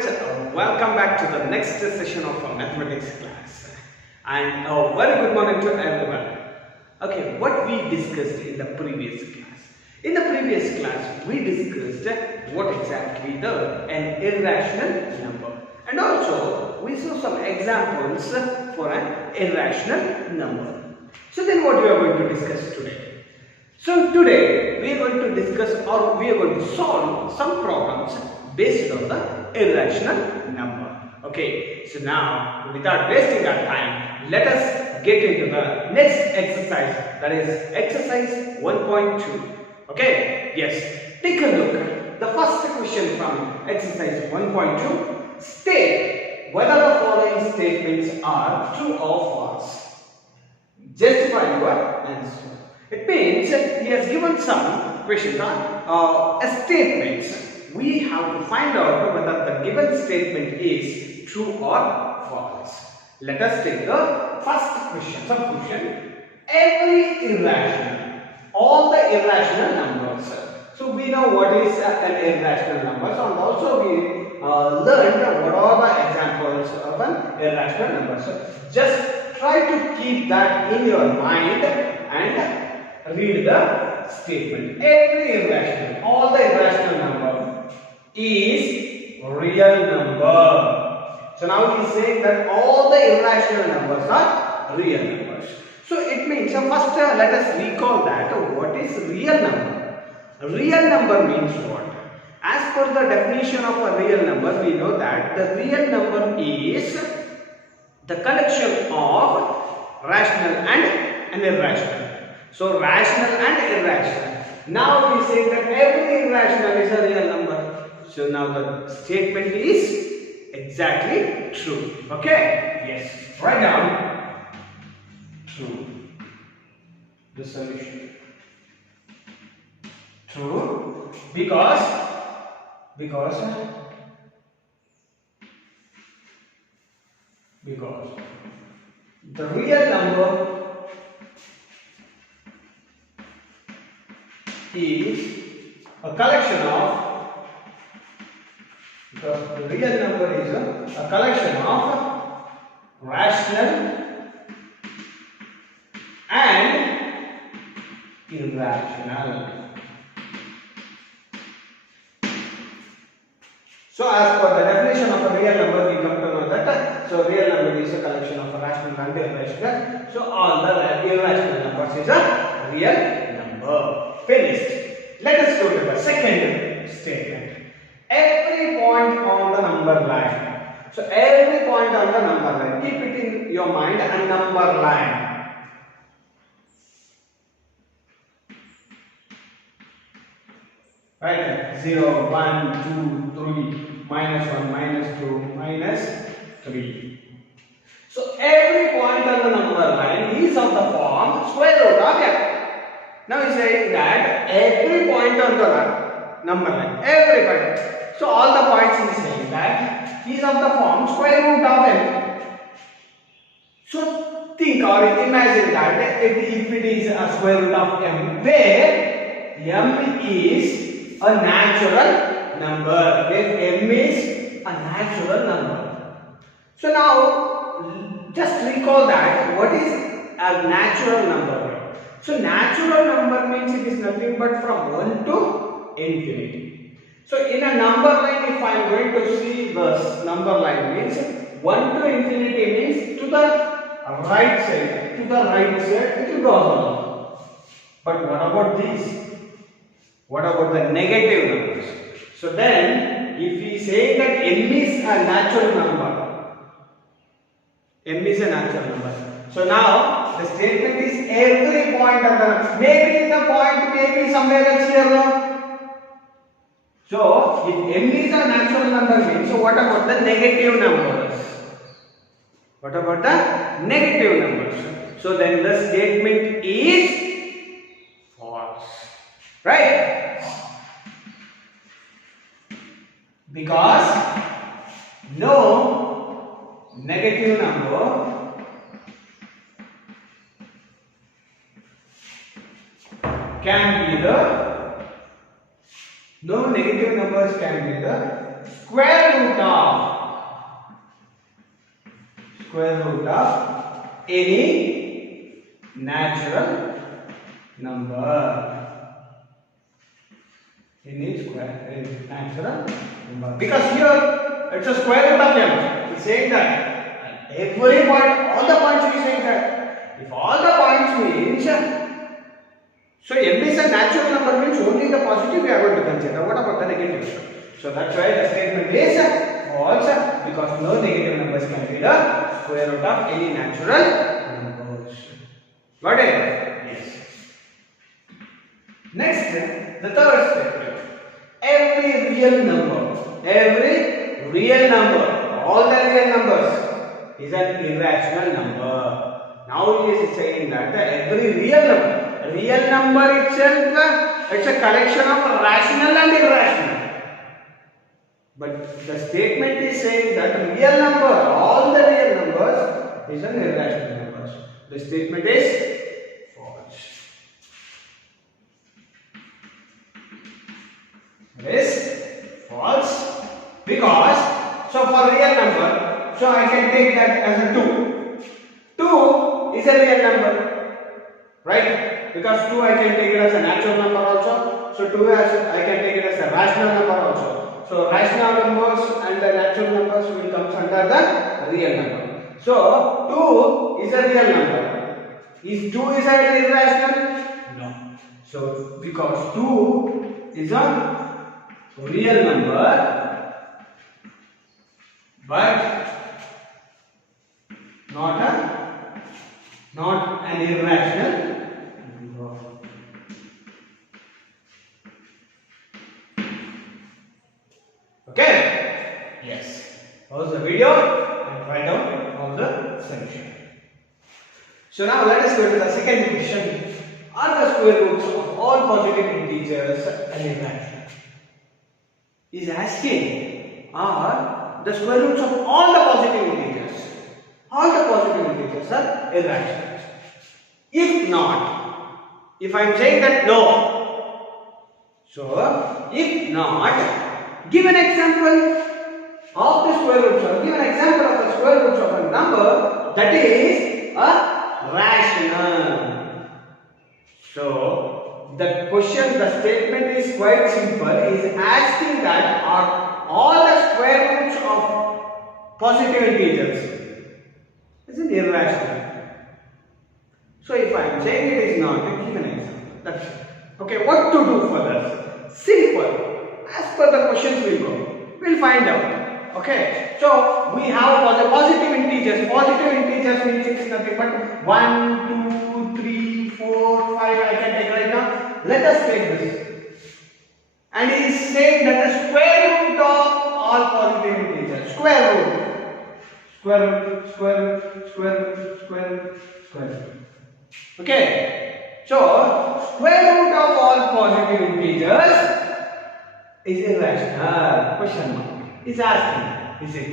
students, welcome back to the next session of our mathematics class, and a very good morning to everyone. Okay, what we discussed in the previous class. In the previous class, we discussed what exactly an irrational number, and also we saw some examples for an irrational number. So then what we are going to discuss today? So today we are going to discuss, or we are going to solve some problems based on the irrational number. Okay, so now without wasting our time, let us get into the next exercise, that is exercise 1.2. Okay, yes, take a look. The first question from exercise 1.2, state whether the following statements are true or false. Justify your answer. It means he has given some questions on statements. We have to find out whether the given statement is true or false. Let us take the first question. Some question. Every irrational, all the irrational numbers. So we know what is an irrational number, and also we learned what are the examples of an irrational number. So just try to keep that in your mind and read the statement. Every irrational, all the irrational number is real number. So now he is saying that all the irrational numbers are real numbers. So it means, first let us recall that what is real number. A real number means what? As per the definition of a real number, we know that the real number is the collection of rational and an irrational. So rational and irrational. Now we say that every irrational is a real number. So now the statement is exactly true. Okay? Yes. Write down true. The solution. True because the real number is a collection of, because the real number is a collection of rational and irrational. So as per the definition of a real number, we come to know that so real number is a collection of rational and irrational. So all the irrational numbers is a real number. Finished. Let us go to the second statement. Every point on the number line. So every point on the number line, keep it in your mind, a number line. Right? 0, 1, 2, 3, minus 1, minus 2, minus 3. So every point on the number line is of the form square root of f. Now he is saying that every point on the number line, every point. So all the points he is saying that is of the form square root of m. So think or imagine that if it is a square root of m, where m is a natural number, where m is a natural number. So now just recall that what is a natural number. So natural number means it is nothing but from 1 to infinity. So in a number line, if I am going to see this number line, means 1 to infinity means to the right side, it will go on. But what about these? What about the negative numbers? So then, if we say that m is a natural number, so now the statement is every point on the, maybe the point may be somewhere else here. No? So if m is a natural number means, so what about the negative numbers? What about the negative numbers? So then the statement is false. Right? Because no negative number can be the, no negative numbers can be the square root of any natural number. Any natural number. Because here it's a square root of m. It's saying that every point, all the points we saying that. If all the points means, so m is a natural number means only the positive we are going to consider. What about the negative? So that's why the statement is false, because no negative numbers can be the square root of any natural numbers. Got it? Yes. Next, the third statement. Every real number, all the real numbers is an irrational number. Now he is saying that every real number itself, it's a collection of rational and irrational. But the statement is saying that real number, all the real numbers is an irrational number. The statement is false. It is false because, so for real number, so I can take that as a 2. 2 is a real number, right? Because 2 I can take it as a natural number also. So 2 I can take it as a rational number also. So rational numbers and the natural numbers will come under the real number. So 2 is a real number. Is 2 is an irrational? No. So because 2 is a real number, but not an irrational number. Okay? Yes. Pause the video and write down all the solution. So now let us go to the second question. Are the square roots of all positive integers an irrational? Is asking, are the square roots of all the positive integers are irrational? If not, if I am saying that no, so if not, give an example of the square roots, or give an example of the square roots of a number that is a rational. So the question, the statement is quite simple. Is asking that are all the square roots of positive integers is it irrational? So if I am saying it is not, give an example. That's it. Okay, what to do for this? Simple. As per the questions we'll go. We'll find out. Okay. So we have positive integers. Positive integers means it is nothing but 1, 2, 3, 4, 5. I can take right now. Let us take this. And it is saying that the square root of all positive integers. Square root. Okay. So square root of all positive integers is irrational. Question mark. Is asking. Is it?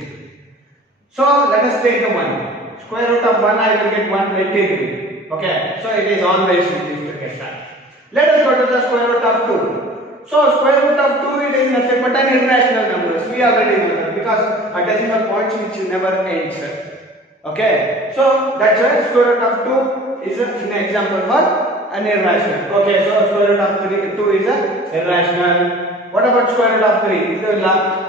So let us take the 1. Square root of 1 I will get 123. Okay. So it is always used to get that. Let us go to the square root of 2. So square root of 2 it is nothing but an irrational number. We already know that because a decimal points which never ends. Okay. So that's why square root of 2 is an example for an irrational. Okay. So square root of 2 is an irrational. What about square root of 3? If you love.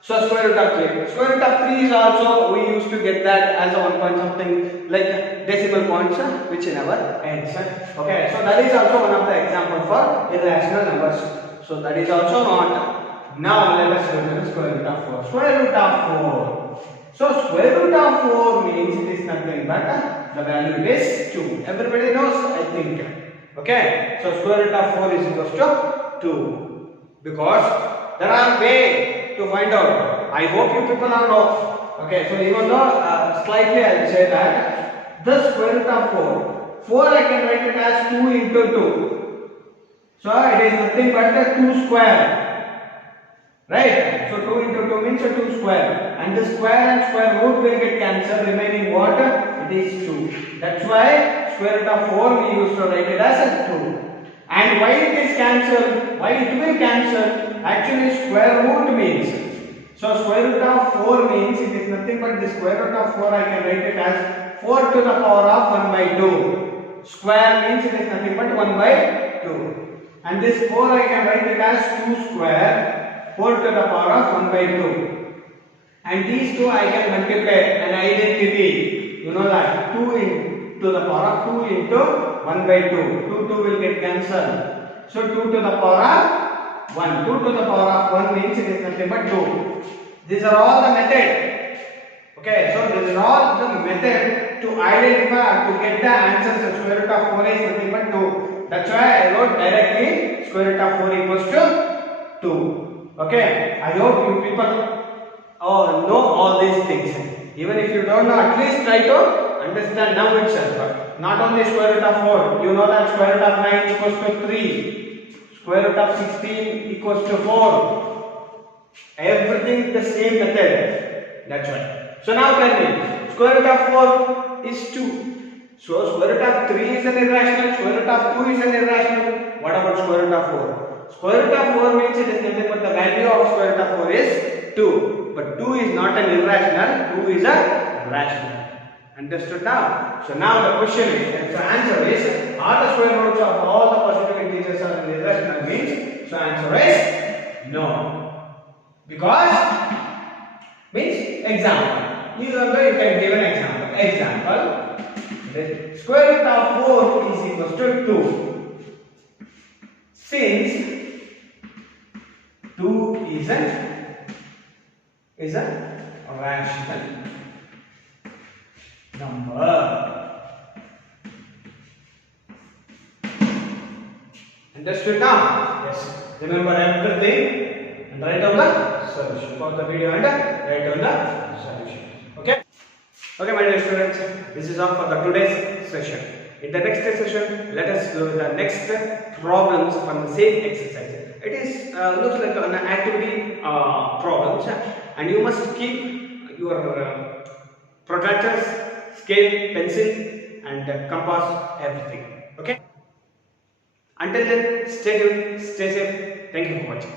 So square root of 3. Square root of 3 is also, we used to get that as a 1 point something like decimal points which never ends. Okay, so that is also one of the example for irrational numbers. So that is also not. Now let us go to the square root of 4. Square root of 4. So square root of 4 means it is nothing but the value is 2. Everybody knows, I think. Okay, so square root of 4 is equals to 2. Because there are ways to find out. I hope you people are know. Okay, so even though slightly I will say that the square root of 4 I can write it as 2 into 2. So it is nothing but the 2 square. Right? So 2 into 2 means a 2 square. And the square and square root will get cancelled, remaining what? It is 2. That's why square root of 4 we used to write it as a 2. And why it is cancelled? Why it will cancel? Actually square root means So square root of 4 means it is nothing but the square root of 4. I can write it as 4 to the power of 1 by 2. Square means it is nothing but 1 by 2. And this 4 I can write it as 2 square, 4 to the power of 1 by 2. And these two I can multiply an identity. You know that 2 into the power of 2 into 1 by 2. 2 will get cancelled. So 2 to the power of 1. 2 to the power of 1 means it is nothing but 2. These are all the method. Okay, so this is all the method to identify, to get the answers. The square root of 4 is nothing but 2. That's why I wrote directly square root of 4 equals to 2. Okay, I hope you people know all these things. Even if you don't know, at least try to understand now itself. Not only square root of 4, you know that square root of 9 equals to 3. Square root of 16 equals to 4. Everything the same method. That's why. So now tell me, square root of 4 is 2. So square root of 3 is an irrational, square root of 2 is an irrational. What about square root of 4? Square root of 4 means it is nothing but the value of square root of 4 is 2. But 2 is not an irrational, 2 is a rational. Understood now? So now the question is, the answer is, are the square roots of all the positive integers are irrational means, so answer is no. Because, means example. You remember you can give an example. Example, the square root of 4 is equal to 2. Since 2 is a rational number. Understood now? Yes. Remember everything and write down the solution. Pause the video and write down the solution. Okay? Okay, my dear students, this is all for the today's session. In the next session, let us do the next problems from the same exercise. It is looks like an activity problems, and you must keep your protractors, scale, pencil, and compass, everything. Okay. Until then, stay tuned, stay safe. Thank you for watching.